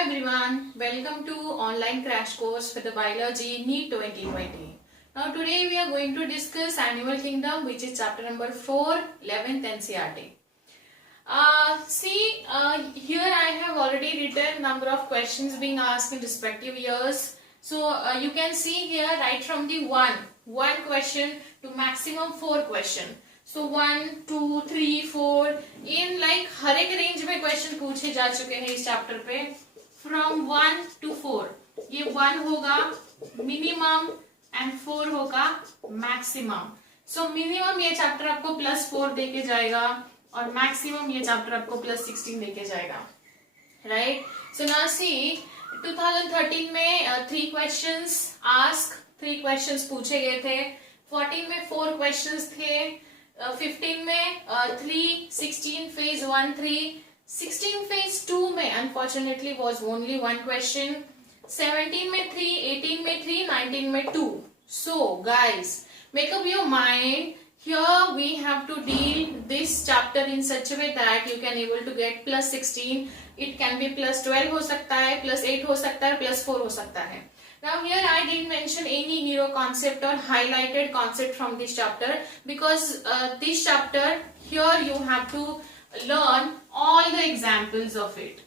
everyone, welcome to online crash course for the biology NEET 2020. Now today we are going to discuss Animal Kingdom, which is chapter number 4, 11th NCERT. Here I have already written number of questions being asked in respective years. So you can see here right from the one question to maximum 4 question. So 1, 2, 3, 4 in like हर एक range में question पूछे जा चुके हैं इस chapter पे. From 1 to 4 ये 1 होगा मिनिमम एंड 4 होगा मैक्सिमम. सो मिनिमम ये चैप्टर आपको +4 देके जाएगा और मैक्सिमम ये चैप्टर आपको +16 देके जाएगा. राइट. सो नाउ सी 2013 में 3 क्वेश्चंस आस्क, 3 क्वेश्चंस पूछे गए थे. 14 में 4 क्वेश्चंस थे. 15 में 3, 16 phase 1 3, 16 phase 2 में unfortunately was only 1 question. 17 में 3, 18 में 3, 19 में 2. So guys, make up your mind. Here we have to deal this chapter in such a way that you can able to get +16. It can be +12 हो सकता है, +8 हो सकता है, +4 हो सकता है. Now here I didn't mention any hero concept or highlighted concept from this chapter because this chapter here you have to learn all the examples of it.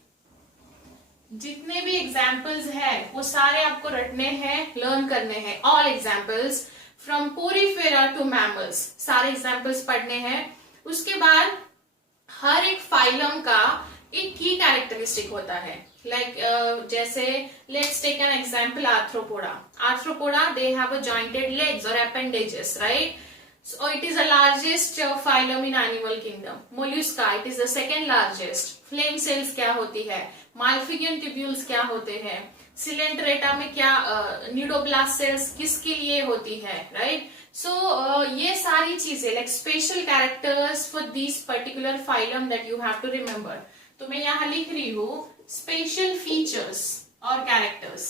जितने भी examples है वो सारे आपको रटने हैं, learn करने हैं. All examples from porifera to mammals सारे examples पढ़ने हैं. उसके बाद हर एक phylum का एक की कैरेक्टरिस्टिक होता है. Like जैसे let's take an example arthropoda. Arthropoda they have a jointed legs or appendages, right? So it is the largest phylum in animal kingdom. Mollusca it is the second largest. Flame cells क्या होती है? Malpighian tubules क्या होते हैं? Coelenterata में क्या neuroblast cells किसके लिए होती है? Right? So ये सारी चीजें like special characters for these particular phylum that you have to remember. तो मैं यहाँ लिख रही हूँ स्पेशल फीचर्स और कैरेक्टर्स.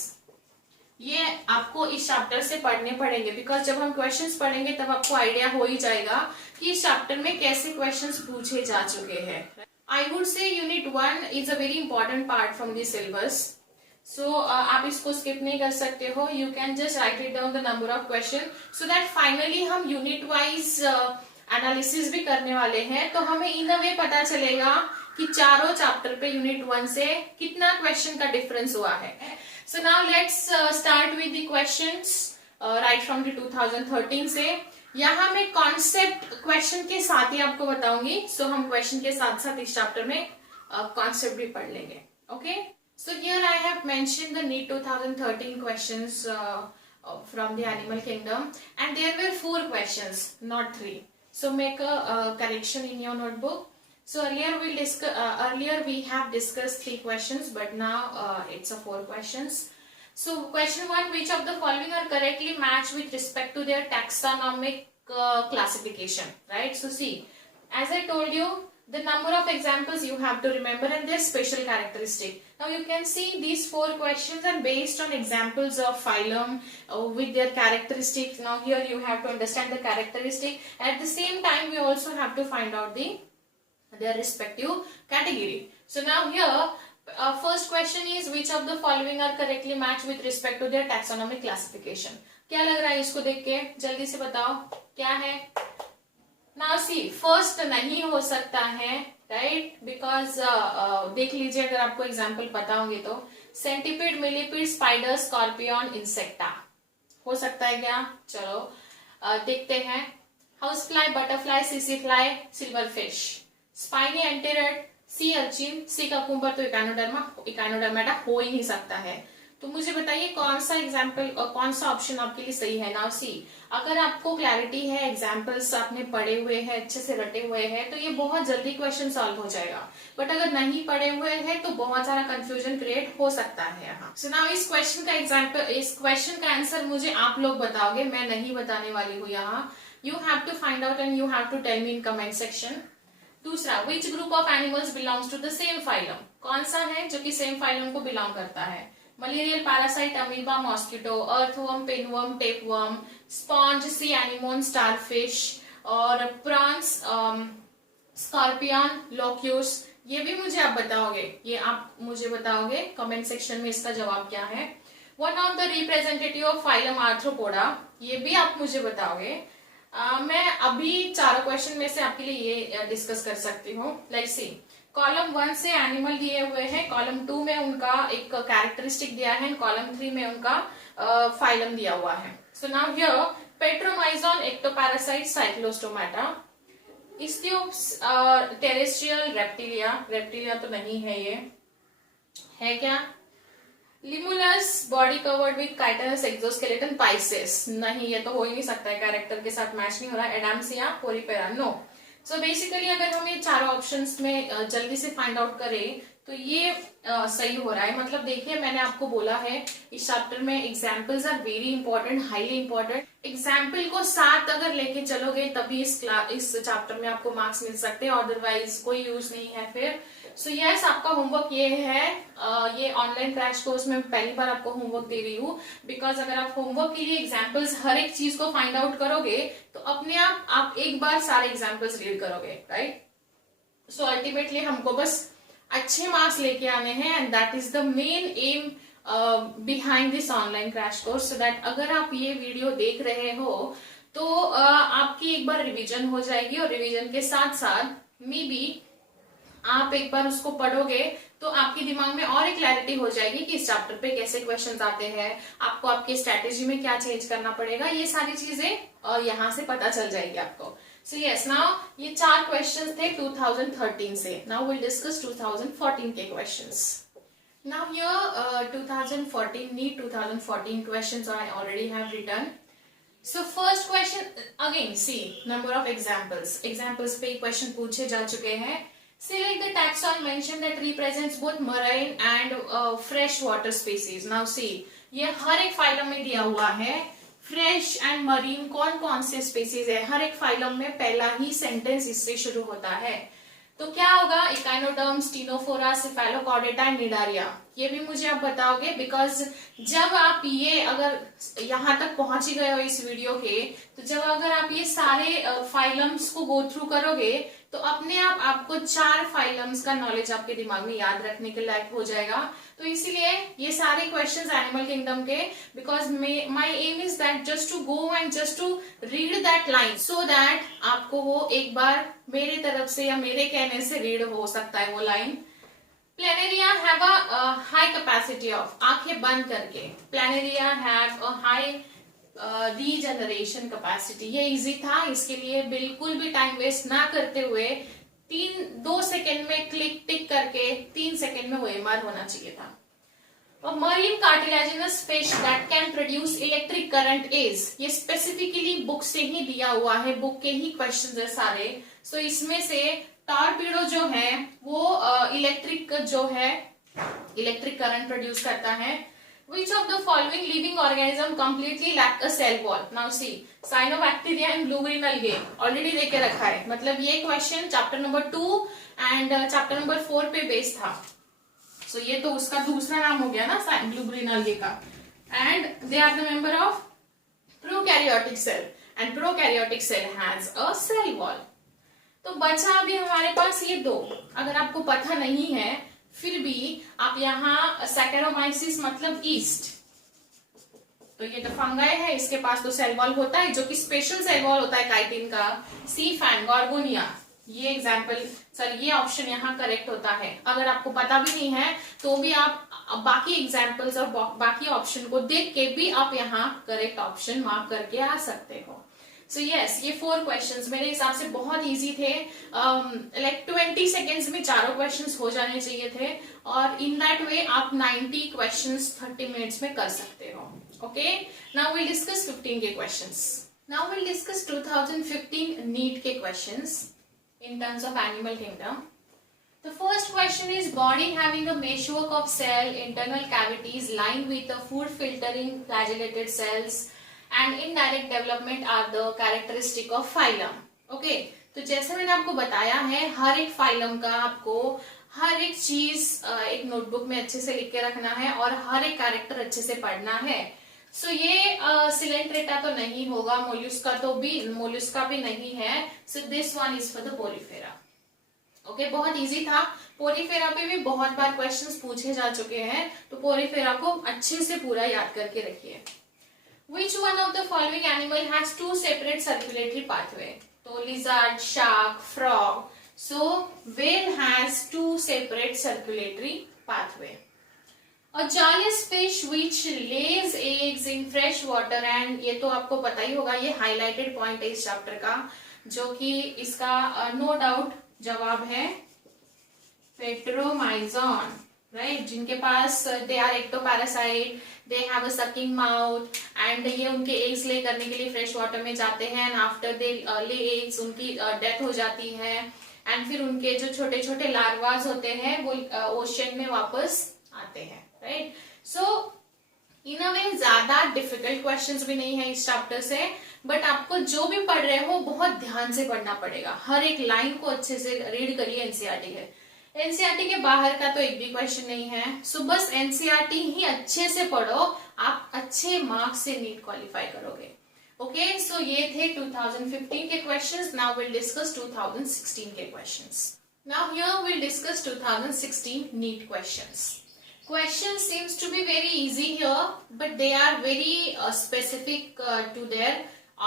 ये आपको इस चैप्टर से पढ़ने पड़ेंगे बिकॉज जब हम क्वेश्चंस पढ़ेंगे तब आपको आइडिया हो ही जाएगा कि इस चैप्टर में कैसे क्वेश्चंस पूछे जा चुके हैं. I would say unit 1 is a very important part from the syllabus. So आप इसको स्किप नहीं कर सकते हो. You can just write it down the number of question so that finally हम यूनिट वाइज एनालिसिस भी करने वाले हैं. तो हमें इन अ वे पता चलेगा कि चारों चैप्टर पे यूनिट 1 से कितना क्वेश्चन का डिफरेंस हुआ है. So now let's start with the questions right from the 2013 से. यहाँ मैं कॉन्सेप्ट क्वेश्चन के साथ ही आपको बताऊंगी. सो हम क्वेश्चन के साथ साथ इस चैप्टर में कॉन्सेप्ट भी पढ़ लेंगे. Okay. So here I have mention the NEET 2013 questions from the animal kingdom and there were 4 questions not 3. So make a correction in your notebook. So earlier we have discussed 3 questions but now it's a 4 questions. So question 1, which of the following are correctly matched with respect to their taxonomic classification, right? So see, as I told you, the number of examples you have to remember and their special characteristic. Now you can see these 4 questions are based on examples of phylum with their characteristics. Now here you have to understand the characteristic. At the same time we also have to find out their respective category. So now here first question is which of the following are correctly matched with respect to their taxonomic classification. क्या लग रहा है इसको देख के? जल्दी से बताओ क्या है. Now see, first नहीं हो सकता है, right? Because देख लीजिए अगर आपको एग्जाम्पल पता होंगे तो centipede, millipede, spider, scorpion, Insecta हो सकता है क्या? चलो देखते हैं. हाउस फ्लाई, बटरफ्लाई, सीसी fly, silver fish, spiny anteater, sea urchin, sea cucumber तो इकाइनोडर्मेटा हो ही नहीं सकता है. तो मुझे बताइए कौन सा एग्जाम्पल और कौन सा ऑप्शन आपके लिए सही है. नाउ सी, अगर आपको क्लैरिटी है, एग्जाम्पल्स आपने पढ़े हुए हैं, अच्छे से रटे हुए हैं तो ये बहुत जल्दी क्वेश्चन सॉल्व हो जाएगा. बट अगर नहीं पढ़े हुए हैं तो बहुत सारा कंफ्यूजन क्रिएट हो सकता है यहाँ. सो नाउ इस क्वेश्चन का एग्जाम्पल, इस क्वेश्चन का आंसर मुझे आप लोग बताओगे, मैं नहीं बताने वाली हूँ यहाँ. You have to find out and you have to tell me in comment section. दूसरा, which group of animals belongs to the same phylum. कौन सा है जो कि सेम फाइलम को बिलोंग करता है. Malarial, parasite, amoeba, mosquito, earthworm, pinworm, tapeworm, sponge, सी anemone, starfish और प्रॉन्स, स्कॉर्पियन, लोक्यूस, ये भी मुझे आप बताओगे, ये आप मुझे बताओगे कमेंट सेक्शन में इसका जवाब क्या है। One of the representative of phylum arthropoda, ये भी आप मुझे बताओगे। मैं अभी चारों क्वेश्चन में से आपके लिए ये डिस्कस कर सकती हूँ। लेट्स सी, कॉलम 1 से एनिमल दिए हुए हैं, कॉलम 2 में उनका एक कैरेक्टरिस्टिक दिया है, कॉलम 3 में उनका फाइलम दिया हुआ है। So now here Petromyzon ectoparasite Cyclostomata, Ichthyophis terrestrial Reptilia, Reptilia तो नहीं है, ये है क्या? Limulus body covered with chitinous exoskeleton Pisces, नहीं ये तो हो ही नहीं सकता है, कैरेक्टर के साथ मैच नहीं हो रहा है। एडाम्सिया पोरीपेरा, नो। सो बेसिकली अगर हम ये चारों ऑप्शंस में जल्दी से फाइंड आउट करें तो ये सही हो रहा है। मतलब देखिए मैंने आपको बोला है इस चैप्टर में examples are very important, highly important. Example को साथ अगर लेके चलोगे तभी इस चैप्टर में आपको मार्क्स मिल सकते हैं, अदरवाइज कोई यूज नहीं है फिर। सो यस, आपका होमवर्क ये है, ये ऑनलाइन क्रैश कोर्स में पहली बार आपको होमवर्क दे रही हूँ, बिकॉज अगर आप होमवर्क के लिए एग्जाम्पल्स हर एक चीज को फाइंड आउट करोगे तो अपने आप एक बार सारे एग्जाम्पल्स रीड करोगे, राइट? सो अल्टीमेटली हमको बस अच्छे मार्क्स लेके आने हैं, and that is the main M behind this online crash course, so that अगर आप ये वीडियो देख रहे हो तो आपकी एक बार रिवीजन हो जाएगी, और रिवीजन के साथ साथ मे बी आप एक बार उसको पढ़ोगे तो आपके दिमाग में और एक क्लैरिटी हो जाएगी कि इस चैप्टर पे कैसे क्वेश्चंस आते हैं, आपको आपकी स्ट्रेटेजी में क्या चेंज करना पड़ेगा, ये सारी चीजें यहाँ से पता चल जाएगी आपको। सो यस, नाउ ये 4 क्वेश्चंस थे 2013 से। नाउ विल डिस्कस 2014 के questions. Now here 2014 NEET 2014 questions I already have written. So first question, again see number of examples पे क्वेश्चन पूछे जा चुके हैं। Select the taxon mentioned that represents both marine and fresh water species. Now see, ये हर एक phylum में दिया हुआ है, फ्रेश एंड मरीन कौन कौन से स्पीसीज है, हर एक फाइलम में पहला ही सेंटेंस इससे शुरू होता है। तो क्या होगा? Echinoderms, Ctenophora, cephalochordata and Cnidaria, ये भी मुझे आप बताओगे, बिकॉज जब आप ये अगर यहाँ तक पहुंच ही गए हो इस वीडियो के, तो जब अगर आप ये सारे फाइलम्स को गो थ्रू करोगे तो अपने आप आपको 4 फाइलम्स का नॉलेज आपके दिमाग में याद रखने के लायक हो जाएगा। तो इसीलिए ये सारे क्वेश्चंस एनिमल किंगडम के, because my aim is that just to go and just to read that line, so that आपको वो एक बार मेरे तरफ से या मेरे कहने से रीड हो सकता है वो line. Planaria have a high capacity of, आंखें बंद करके, planaria have a high regeneration capacity. ये इजी था, इसके लिए बिल्कुल भी टाइम वेस्ट ना करते हुए 2 सेकेंड में क्लिक टिक करके 3 सेकेंड में OMR होना चाहिए था। और marine cartilaginous fish that can produce electric current is, ये स्पेसिफिकली बुक से ही दिया हुआ है, बुक के ही क्वेश्चन है सारे। सो इसमें से टॉर्पीडो जो है वो इलेक्ट्रिक करंट प्रोड्यूस करता है। Which of the following living organism completely lack a cell wall? Now see, cyanobacteria and blue green algae already देके रखा है, मतलब ये question chapter number 2 and chapter number 4 पे बेस्ड था। सो ये तो उसका दूसरा नाम हो गया ना ब्लू ग्रीन algae का, and they are the member of prokaryotic cell, and prokaryotic cell has a cell wall. तो बचा अभी हमारे पास ये 2, अगर आपको पता नहीं है फिर भी आप यहाँ सैकेरोमाइसिस मतलब ईस्ट, तो ये तो फंगाई है, इसके पास तो सेल वॉल होता है, जो कि स्पेशल सेल वॉल होता है काइटिन का। सी फैन गॉर्गोनिया, ये एग्जाम्पल सर ये ऑप्शन यहाँ करेक्ट होता है। अगर आपको पता भी नहीं है तो भी आप बाकी एग्जाम्पल्स और बाकी ऑप्शन को देख के भी आप यहाँ करेक्ट ऑप्शन मार्क करके आ सकते हो। सो यस, ये 4 क्वेश्चंस मेरे हिसाब से बहुत इजी थे, लाइक 20 सेकेंड्स में चारों क्वेश्चंस हो जाने चाहिए थे, और इन दैट वे आप 90 क्वेश्चंस 30 मिनट्स में कर सकते हो। ओके, नाउ विल डिस्कस 15 के questions. Now will discuss 2015 NEET के questions in terms of animal kingdom. The first question is body having a meshwork of cell, internal cavities lined with the food filtering flagellated cells and indirect development are the characteristic of phylum. Okay, तो जैसे मैंने आपको बताया है हर एक phylum का आपको हर एक चीज एक नोटबुक में अच्छे से लिख के रखना है और हर एक कैरेक्टर अच्छे से पढ़ना है। सो ये सिलेंट्रेटा तो नहीं होगा, मोलुस्का भी नहीं है, so this one is for the Porifera. Okay, बहुत इजी था। पोरीफेरा पे भी बहुत बार क्वेश्चंस पूछे जा चुके हैं, तो पोरीफेरा को अच्छे से पूरा याद करके रखिए। Which one of the following animal has two separate circulatory pathway? तो lizard, shark, frog. So whale has two separate circulatory pathway. A giant fish which lays eggs in fresh water, and ये तो आपको पता ही होगा, ये highlighted point है इस chapter का, जो कि इसका no doubt जवाब है पेट्रोमाइजॉन, राइट, जिनके पास they are ectoparasite, they have a sucking mouth and ये उनके एग्स ले करने के लिए फ्रेश वाटर में जाते हैं and after they lay eggs उनकी डेथ हो जाती है एंड फिर उनके जो छोटे छोटे लार्वास होते हैं वो ओशन में वापस आते हैं, राइट। सो इन अ वे ज्यादा डिफिकल्ट क्वेश्चंस भी नहीं है इस चैप्टर से, बट आपको जो भी पढ़ रहे हो बहुत ध्यान से पढ़ना पड़ेगा, हर एक लाइन को अच्छे से रीड करिए। एनसीईआरटी है, एनसीईआरटी के बाहर का तो एक भी क्वेश्चन नहीं है, सो बस एनसीईआरटी ही अच्छे से पढ़ो, आप अच्छे मार्क्स से नीट क्वालिफाई करोगे। ओके, सो ये थे 2015 के क्वेश्चंस। नाउ विल डिस्कस 2016 के questions. Now here will discuss 2016 NEET questions. Questions seems to be very easy here, but they are very specific to their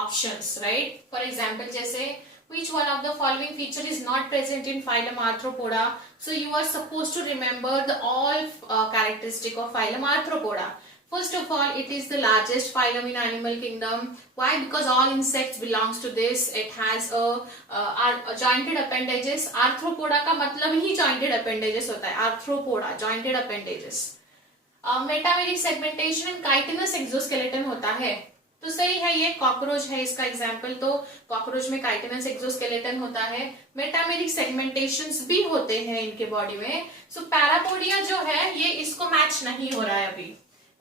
options, right? For example, जैसे which one of the following feature is not present in phylum Arthropoda? So you are supposed to remember the all characteristic of phylum Arthropoda. First of all, it is the largest phylum in animal kingdom. Why? Because all insects belongs to this. It has a jointed appendages. Arthropoda का मतलब ही jointed appendages होता है. Arthropoda, jointed appendages. Metameric segmentation and chitinous exoskeleton होता है. तो सही है, ये कॉकरोच है इसका एग्जाम्पल, तो कॉकरोच में काइटिनस एक्सोस्केलेटन होता है। मेटामेरिक सेगमेंटेशंस भी होते हैं इनके बॉडी में। सो पैरापोडिया जो है ये इसको मैच नहीं हो रहा है अभी,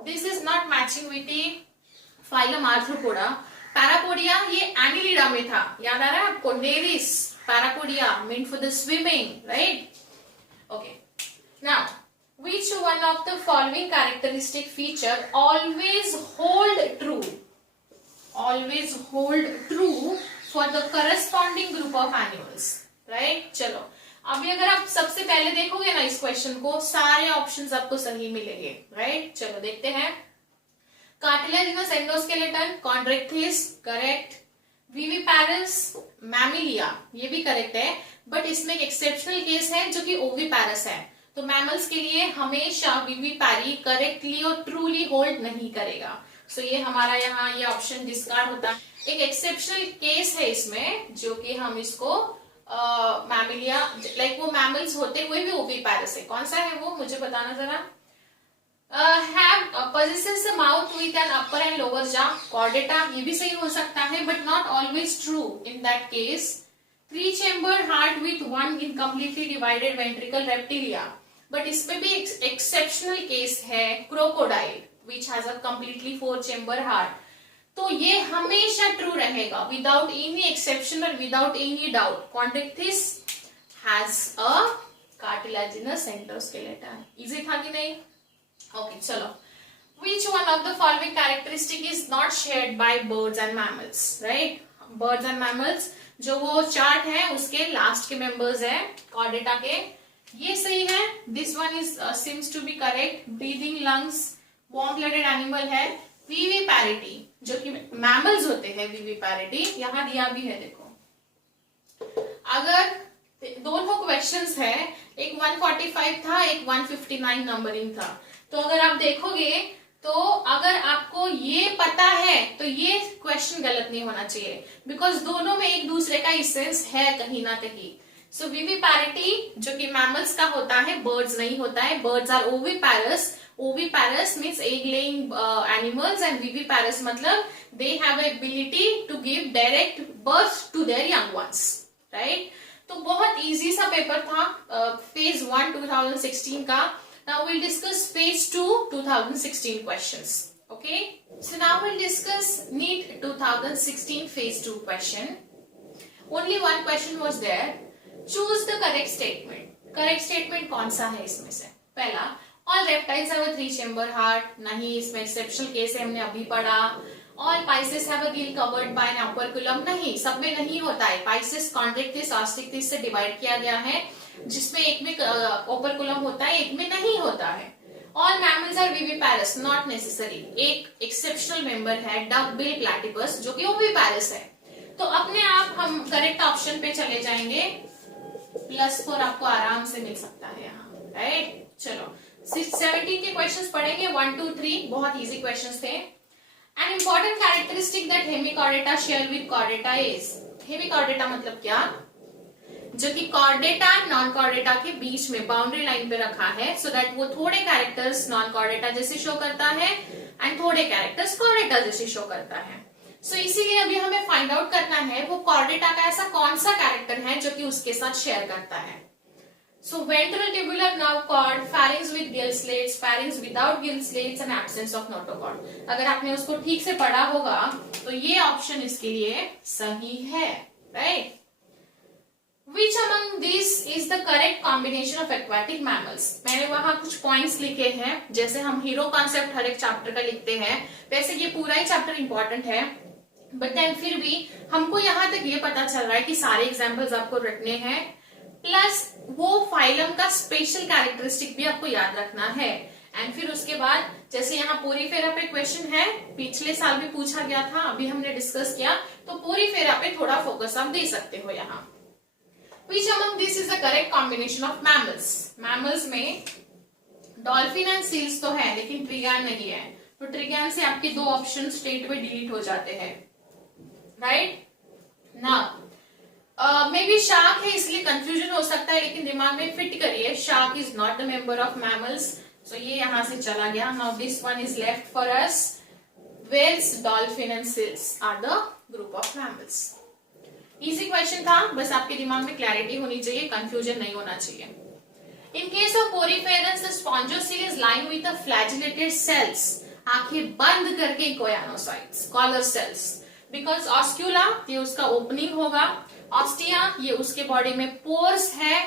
this is not matching with the phylum arthropoda. Parapodia ये एनिलिडा में था, याद आ रहा है आपको, nereis parapodia meant for the swimming, right? Okay, now which one of the following characteristic feature always hold true for the corresponding group of animals, right? चलो अभी अगर आप सबसे पहले देखोगे ना इस क्वेश्चन को, सारे ऑप्शंस आपको सही मिलेंगे, राइट? चलो देखते हैं। Cartilaginous endoskeleton, Chondrichthyes, correct. Viviparous, Mammalia, ये भी करेक्ट है, बट इसमें एक एक्सेप्शनल केस है जो कि ओविपैरस है। तो मैमल्स के लिए हमेशा विविपैरी करेक्टली और ट्रूली होल्ड नहीं करेगा, सो ये हमारा यहाँ ये ऑप्शन डिस्कार्ड होता है। एक एक्सेप्शनल केस है इसमें जो कि हम इसको मैमिलिया, लाइक वो मैमल्स होते हुए भी ओविपैरस है, कौन सा है वो मुझे बताना जरा। possesses a mouth with an upper and lower jaw, chordata, ये भी सही हो सकता है, but not always true in that case। 3-chambered heart with one incompletely divided ventricle, reptilia, but इसमें भी exceptional case है crocodile which has a completely 4-chamber heart, तो ये हमेशा ट्रू रहेगा विदाउट एनी एक्सेप्शन और without any doubt. Chondrichthyes has a cartilaginous endoskeleton. Easy था कि नहीं? ओके, चलो। Which one of the following characteristic is not shared by birds and mammals, right? Birds and mammals जो वो chart है उसके last के मेंबर्स है कॉर्डेटा के, ये सही है। This one is seems to be correct. Breathing lungs, warm blooded animal है। विविपैरिटी जो कि मैमल्स होते हैं, विविपैरिटी यहाँ दिया भी है, देखो। अगर दोनों क्वेश्चंस है, एक 145 था, एक 159 नंबरिंग था, तो अगर आप देखोगे तो अगर आपको ये पता है तो ये क्वेश्चन गलत नहीं होना चाहिए, बिकॉज दोनों में एक दूसरे का इसेंस है कहीं ना कहीं। सो विविपैरिटी जो कि मैमल्स का होता है, बर्ड्स नहीं होता है। Birds are oviparous, oviparous means egg laying animals and viviparous मतलब they have ability to give direct birth to their young ones, right? तो बहुत इजी सा पेपर था फेज 1 2016 का। Now we'll discuss phase 2 2016 questions. Okay, so now we'll discuss NEET 2016 phase 2 question. Only one question was there. Choose the correct statement. Correct statement कौन सा है इसमें से? पहला, all reptiles have a 3-chamber heart. नहीं, इसमें exceptional case है, हमने अभी पढ़ा। All Pisces have a gill covered by an operculum. नहीं, सब में नहीं होता है। Pisces, Chondrichthyes, Osteichthyes से डिवाइड किया गया है। जिसमें एक में ओपर्कुलम होता है, एक में नहीं होता है। All mammals are viviparous, not necessary. एक एक्सेप्शनल मेंबर है डक बिल प्लैटिपस जो कि ओविपैरस है। तो अपने आप हम करेक्ट ऑप्शन पे चले जाएंगे, +4 आपको आराम से मिल सकता है यहाँ, राइट। चलो 17 के क्वेश्चंस पढ़ेंगे, 1 2 3 बहुत इजी क्वेश्चंस थे। An important characteristic that Hemichordata share with Chordata is, Hemichordata मतलब क्या, जो कि कॉर्डेटा नॉन कॉर्डेटा के बीच में बाउंड्री लाइन पे रखा है, सो दैट वो थोड़े कैरेक्टर्स नॉन कॉर्डेटा जैसे शो करता है एंड थोड़े कैरेक्टर्स कॉर्डेटा जैसे शो करता है। सो इसीलिए अभी हमें फाइंड आउट करना है वो कॉर्डेटा का ऐसा कौन सा कैरेक्टर है जो कि उसके साथ शेयर करता है। So ventral tubular nerve cord, pharynx with gill slits, pharynx without gill slits and absence of notochord। अगर आपने उसको ठीक से पढ़ा होगा तो ये ऑप्शन इसके लिए सही है, right. Which among these is the correct combination of aquatic mammals? मैंने वहां कुछ पॉइंट्स लिखे हैं, जैसे हम हीरो कॉन्सेप्ट हर एक चैप्टर का लिखते हैं, वैसे ये पूरा ही चैप्टर इंपॉर्टेंट है, बट देन फिर भी हमको यहाँ तक ये पता चल रहा है कि सारे एग्जाम्पल्स आपको रटने हैं, प्लस वो फाइलम का स्पेशल कैरेक्टरिस्टिक भी आपको याद रखना है। एंड फिर उसके बाद जैसे यहाँ पोरीफेरा पे क्वेश्चन है, पिछले साल भी पूछा गया था, अभी हमने डिस्कस किया, तो पोरीफेरा पे थोड़ा फोकस आप दे सकते हो यहाँ। Which among this is the correct combination of mammals? Mammals में डॉल्फिन एंड सील्स तो है लेकिन ट्रिगैन नहीं है, तो ट्रिगैन से आपके दो ऑप्शन स्ट्रेट में डिलीट हो जाते हैं, right. Now may be shark है इसलिए कंफ्यूजन हो सकता है, लेकिन दिमाग में फिट करिए, shark is not the member of mammals, so ये यहां से चला गया। Now this one is left for us, whales, dolphin and seals are the group of mammals. Easy question था, बस आपके दिमाग में क्लैरिटी होनी चाहिए, कंफ्यूजन नहीं होना चाहिए। In case of Poriferous the spongocoel is lying with the flagellated cells, आंखें बंद करके choanocytes, collar cells, because oscula ये उसका ओपनिंग होगा, ऑस्टिया ये उसके बॉडी में पोर्स है,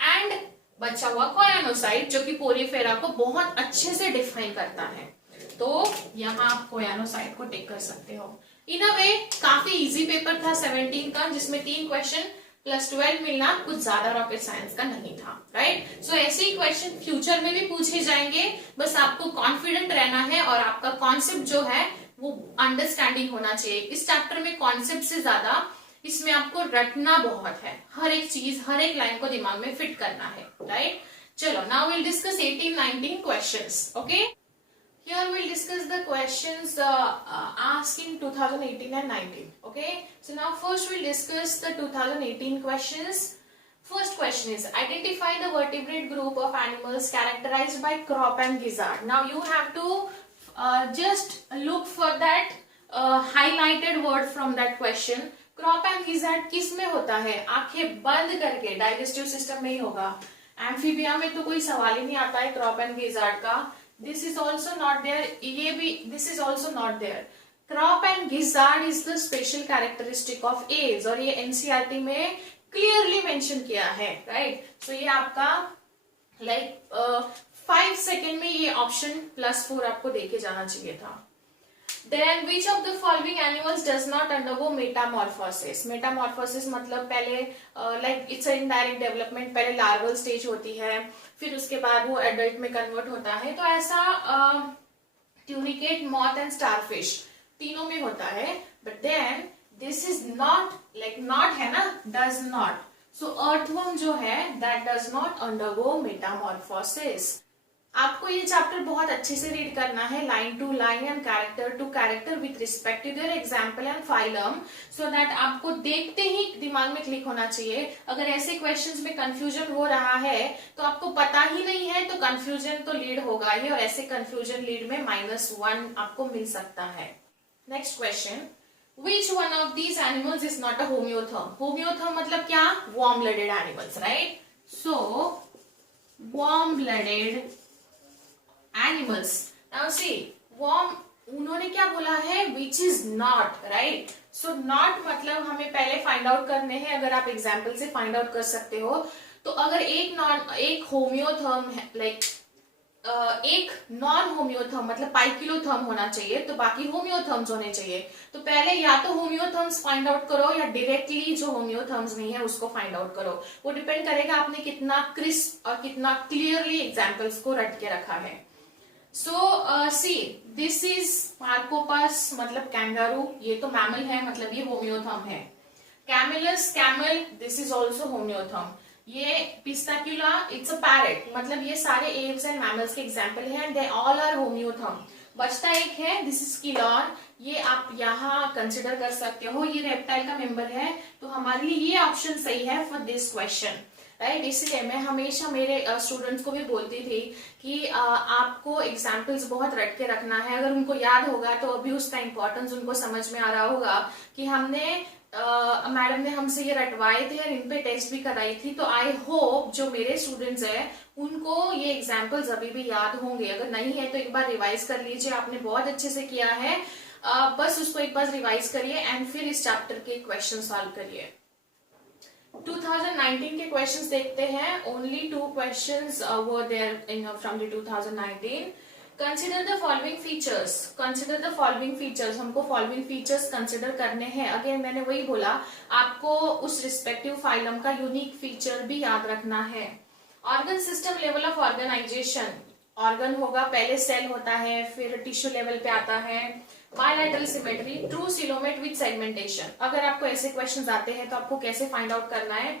एंड बचा हुआ कोयानोसाइट जो कि पोरीफेरा को बहुत अच्छे से डिफाइन करता है। तो यहाँ आप कोयानोसाइट को टेक कर सकते हो। इन अ वे काफी इजी पेपर था 17 का, जिसमें 3 क्वेश्चन प्लस 12 मिलना कुछ ज्यादा रॉकेट साइंस का नहीं था, राइट। सो ऐसे ही क्वेश्चन फ्यूचर में भी पूछे जाएंगे, बस आपको कॉन्फिडेंट रहना है और आपका कॉन्सेप्ट जो है वो अंडरस्टैंडिंग होना चाहिए। इस चैप्टर में कॉन्सेप्ट से ज्यादा इसमें आपको रटना बहुत है, हर एक चीज हर एक लाइन को दिमाग में फिट करना है, राइट। चलो now will discuss 18-19 questions, okay. Here we'll discuss the questions asked in 2018 and 19. Okay. So now first we'll discuss the 2018 questions. First question is identify the vertebrate group of animals characterized by crop and gizzard. Now you have to just look for that highlighted word from that question. Crop and gizzard किस में होता है? आंखें बंद करके, digestive system में ही होगा। Amphibia में तो कोई सवाल ही नहीं आता है क्रॉप एंड गिजार्ड का। This is also not there, ये भी this is also not there. Crop and gizzard is the special characteristic of AIDS और ये NCERT में clearly mention किया है, right? So ये आपका like 5 सेकेंड में ये ऑप्शन +4 आपको देके जाना चाहिए था। Then which of the following animals does not undergo metamorphosis? Metamorphosis मतलब पहले like it's an indirect development, पहले larval stage होती है, फिर उसके बाद वो adult में convert होता है। तो ऐसा tunicate, moth and starfish तीनों में होता है, but then this is not like not है ना, does not. So earthworm जो है that does not undergo metamorphosis. आपको ये चैप्टर बहुत अच्छे से रीड करना है, line to line and character to character with respect to their example and phylum, so that आपको देखते ही दिमाग में क्लिक होना चाहिए। अगर ऐसे क्वेश्चंस में कंफ्यूजन हो रहा है तो आपको पता ही नहीं है तो कंफ्यूजन तो लीड होगा ही, और ऐसे कंफ्यूजन लीड में -1 आपको मिल सकता है। Next question, Which one of these animals is not a homeotherm? Homeotherm मतलब क्या? Warm-blooded animals, right? So, warm-blooded animals. Now see, warm उन्होंने क्या बोला है? Which is not, right? So not मतलब हमें पहले फाइंड आउट करने हैं। अगर आप एग्जाम्पल से फाइंड आउट कर सकते हो तो अगर एक होमियोथर्म है, लाइक एक नॉन होम्योथर्म मतलब पाइकिलोथर्म होना चाहिए, तो बाकी होम्योथर्म्स होने चाहिए। तो पहले या तो होम्योथर्म्स फाइंड आउट करो या डायरेक्टली जो होम्योथर्म्स नहीं है उसको फाइंड आउट करो। वो डिपेंड करेगा आपने कितना क्रिस्प और कितना क्लियरली एग्जाम्पल्स को रट के रखा है। सो सी दिस इज मार्कोपस मतलब कैंगारू, ये तो मैमल है मतलब ये होम्योथर्म है। Camelus camel, this is also homeotherm. ये पिस्ताक्यूला, इट्स अ पैरेट, मतलब ये सारे एव्स एंड मैमल्स के एग्जाम्पल हैं and they all are homeotherm. बचता एक है, दिस इज किलॉन, ये आप यहाँ कंसिडर कर सकते हो, ये रेप्टाइल का मेंबर है, तो हमारे लिए ये ऑप्शन सही है फॉर दिस क्वेश्चन, राइट। इसलिए मैं हमेशा मेरे स्टूडेंट्स को भी बोलती थी कि आपको एग्जाम्पल्स बहुत रट के रखना है, अगर उनको याद होगा तो अभी उसका इंपॉर्टेंस उनको समझ में आ रहा होगा कि हमने मैडम ने हमसे ये रटवाए थे और इन पे टेस्ट भी कराई थी। तो आई होप जो मेरे स्टूडेंट्स हैं उनको ये एग्जाम्पल्स अभी भी याद होंगे, अगर नहीं है तो एक बार रिवाइज कर लीजिए, आपने बहुत अच्छे से किया है, बस उसको एक बार रिवाइज करिए एंड फिर इस चैप्टर के क्वेश्चन सॉल्व करिए। 2019 के क्वेश्चंस देखते हैं, only 2 questions were there from the 2019। Consider the following features, consider the following features, हमको फॉलोइंग फीचर्स कंसिडर करने हैं। अगेन मैंने वही बोला, आपको उस रिस्पेक्टिव फाइलम का यूनिक फीचर भी याद रखना है। Organ system level of organization, organ होगा पहले सेल होता है फिर टिश्यू लेवल पे आता है। Bilateral symmetry, true coelomate with segmentation, अगर आपको ऐसे क्वेश्चंस आते हैं तो आपको कैसे फाइंड आउट करना है,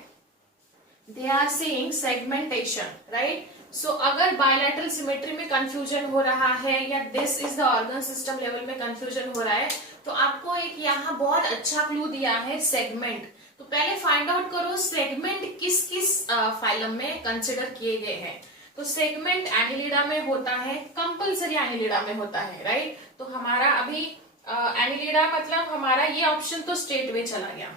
they are saying segmentation, right. So अगर बायलैटरल सिमेट्री में कंफ्यूजन हो रहा है या this is the organ system level में कंफ्यूजन हो रहा है, तो आपको एक यहाँ बहुत अच्छा क्लू दिया है सेगमेंट। तो पहले फाइंड आउट करो सेगमेंट किस किस फाइलम में कंसिडर किए गए हैं। तो सेगमेंट एनिलिडा में होता है, कंपल्सरी एनिलिडा में होता है, राइट। तो हमारा अभी एनिलिडा मतलब हमारा ये ऑप्शन तो स्ट्रेट वे चला गया,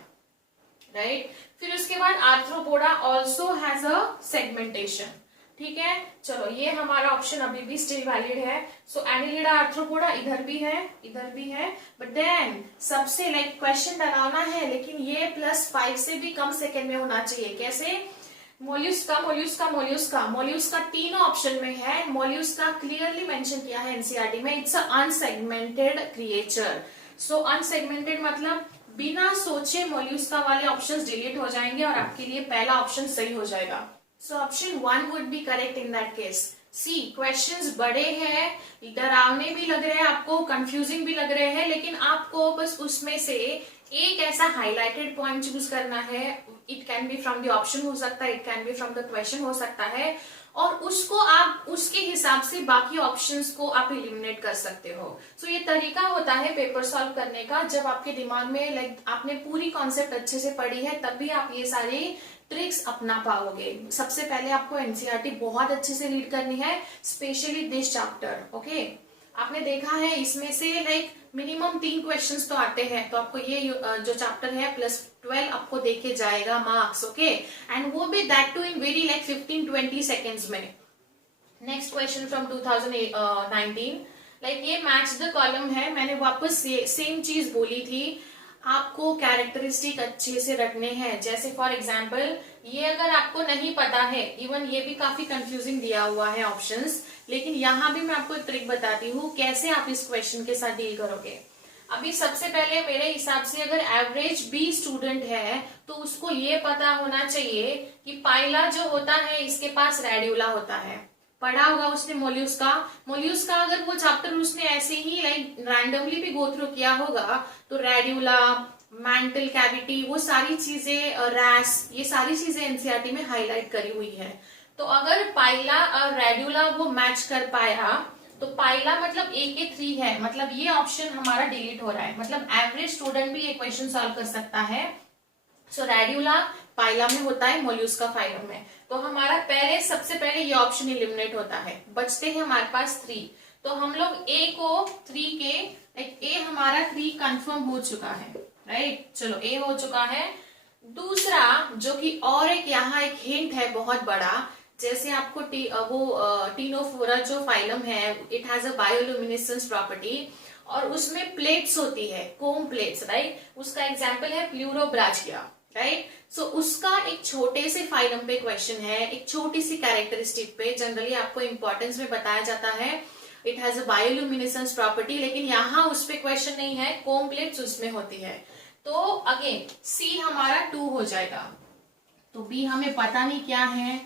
राइट। फिर उसके बाद arthropoda also has a segmentation, ठीक है। चलो ये हमारा ऑप्शन अभी भी स्टिल वैलिड है। सो एनिलिडा आर्थ्रोपोडा इधर भी है इधर भी है, बट देन सबसे लाइक क्वेश्चन डरावना है, लेकिन ये +5 से भी कम सेकेंड में होना चाहिए। कैसे, मोल्यूस्का मोल्यूस्का मोल्यूस्का, मोल्यूस्का तीनों ऑप्शन में है, मोल्यूस्का क्लियरली मेंशन किया है एनसीईआरटी में, it's a unsegmented creature. So unsegmented मतलब बिना सोचे मोल्यूस्का वाले ऑप्शंस डिलीट हो जाएंगे और आपके लिए पहला ऑप्शन सही हो जाएगा। So option 1 would be correct in that case. See questions बड़े हैं, डरावने भी लग रहे हैं आपको, कंफ्यूजिंग भी लग रहे हैं, लेकिन आपको बस उसमें से एक ऐसा हाईलाइटेड पॉइंट चूज करना है। It can be from the option हो सकता है, it can be from the question हो सकता है, और उसको आप उसके हिसाब से बाकी ऑप्शंस को आप इलिमिनेट कर सकते हो। सो ये तरीका होता है पेपर सॉल्व करने का, जब आपके दिमाग में लाइक आपने पूरी कॉन्सेप्ट अच्छे से पढ़ी है तभी आप ये सारी ट्रिक्स अपना पाओगे। सबसे पहले आपको एनसीईआरटी बहुत अच्छे से रीड करनी है, स्पेशली दिस चैप्टर, ओके। आपने देखा है इसमें से लाइक मिनिमम 3 क्वेश्चंस तो आते हैं, तो आपको ये जो चैप्टर है +12 आपको देके जाएगा मार्क्स, ओके। एंड वो भी that too in very like 15-20 seconds में। नेक्स्ट क्वेश्चन फ्रॉम 2019, लाइक ये मैच द कॉलम है, मैंने वापस सेम चीज बोली थी, आपको कैरेक्टरिस्टिक अच्छे से रखने हैं। जैसे फॉर एग्जाम्पल ये अगर आपको नहीं पता है, इवन ये भी काफी कंफ्यूजिंग दिया हुआ है ऑप्शंस, लेकिन यहाँ भी मैं आपको एक ट्रिक बताती हूँ कैसे आप इस क्वेश्चन के साथ डील करोगे। अभी सबसे पहले मेरे हिसाब से अगर एवरेज बी स्टूडेंट है तो उसको ये पता होना चाहिए कि पाइला जो होता है इसके पास रेड्यूला होता है, पढ़ा होगा उसने मोल्यूस्का। मोल्यूस्का अगर वो चैप्टर उसने ऐसे ही लाइक रैंडमली भी गो थ्रू किया होगा तो रेड्यूला, मेंटल कैविटी, वो सारी चीजें, रैस, ये सारी चीजें एनसीईआरटी में हाईलाइट करी हुई है। तो अगर पाइला और रेड्यूला वो मैच कर पाया तो पाइला मतलब AK3 है, मतलब ये ऑप्शन हमारा डिलीट हो रहा है, मतलब एवरेज स्टूडेंट भी ये क्वेश्चन सॉल्व कर सकता है। सो रेड्यूला पाइला में होता है, मोल्यूस्का फाइलम में, तो हमारा पहले सबसे पहले ये ऑप्शन इलिमिनेट होता है। बचते हैं हमारे पास 3, तो हम लोग ए को 3 के लाइक ए हमारा 3 कंफर्म हो चुका है, राइट। चलो ए हो चुका है। दूसरा जो कि और एक यहाँ एक हिंट है बहुत बड़ा, जैसे आपको वो टीनोफोरा जो फाइलम है, it has a bioluminescence property और उसमें प्लेट्स होती है, कोम प्लेट्स, राइट। उसका एग्जाम्पल है प्लूरोब्राचिया, राइट। सो उसका एक छोटे से फाइलम पे क्वेश्चन है, एक छोटी सी कैरेक्टरिस्टिक पे। जनरली आपको इंपॉर्टेंस में बताया जाता है it has a bioluminescence property, लेकिन यहाँ उस पे क्वेश्चन नहीं है, कोम प्लेट्स उसमें होती है। तो अगेन सी हमारा 2 हो जाएगा, तो बी हमें पता नहीं क्या है,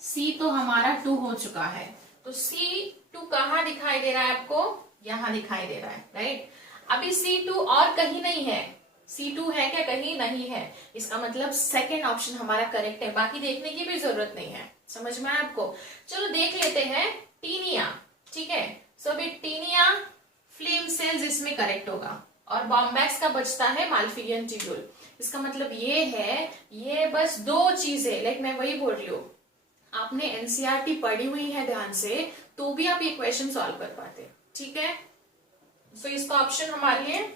सी तो हमारा 2 हो चुका है। तो C2 कहाँ दिखाई दे रहा है आपको, यहां दिखाई दे रहा है, राइट। अभी C2 और कहीं नहीं है, C2 है क्या, कहीं नहीं है, इसका मतलब सेकेंड ऑप्शन हमारा करेक्ट है, बाकी देखने की भी जरूरत नहीं है। समझ में आया आपको? चलो देख लेते हैं टीनिया, ठीक है। सो अभी टीनिया फ्लेम सेल्स इसमें करेक्ट होगा, और बॉम्बैक्स का बचता है माल्फिगियन ट्यूब्यूल। इसका मतलब ये है, ये बस 2 चीजें, लाइक मैं वही बोल रही हूँ, आपने एनसीईआरटी पढ़ी हुई है ध्यान से, तो भी आप ये क्वेश्चन सॉल्व कर पाते, ठीक है। सो इसका ऑप्शन हमारे लिए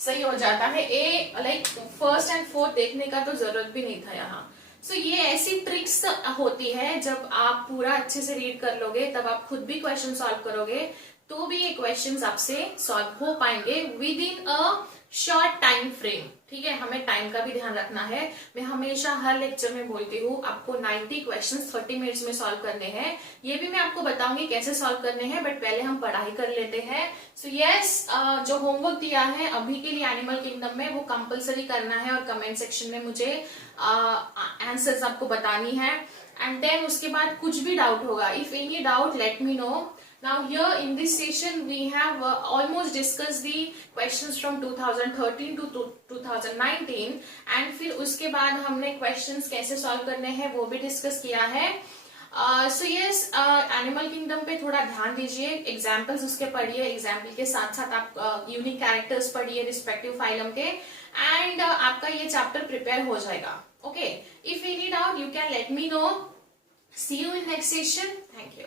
सही हो जाता है ए, लाइक फर्स्ट एंड फोर्थ देखने का तो जरूरत भी नहीं था यहाँ। सो ये ऐसी ट्रिक्स होती है, जब आप पूरा अच्छे से रीड कर लोगे तब आप खुद भी क्वेश्चन सॉल्व करोगे, तो भी ये क्वेश्चंस आपसे सॉल्व हो पाएंगे with in a short time frame, ठीक है। हमें टाइम का भी ध्यान रखना है। मैं हमेशा हर लेक्चर में बोलती हूँ आपको 90 क्वेश्चंस 30 मिनट्स में सॉल्व करने हैं। ये भी मैं आपको बताऊंगी कैसे सॉल्व करने हैं, बट पहले हम पढ़ाई कर लेते हैं। सो यस, जो होमवर्क दिया है अभी के लिए एनिमल किंगडम में, वो कंपलसरी करना है, और कमेंट सेक्शन में मुझे आंसर्स आपको बतानी है। एंड देन उसके बाद कुछ भी डाउट होगा, if any doubt let me know. Now here in this session we have almost discussed the questions from 2013 to 2019, and फिर उसके बाद हमने questions कैसे solve करने हैं वो भी discuss किया है। So yes, एनिमल किंगडम पे थोड़ा ध्यान दीजिए, एग्जाम्पल्स उसके पढ़िए, एग्जाम्पल के साथ साथ आप यूनिक कैरेक्टर्स पढ़िए रिस्पेक्टिव फाइलम के, एंड आपका ये चैप्टर प्रिपेयर हो जाएगा। Okay, if any doubt you can let me know. See you in next session. Thank you.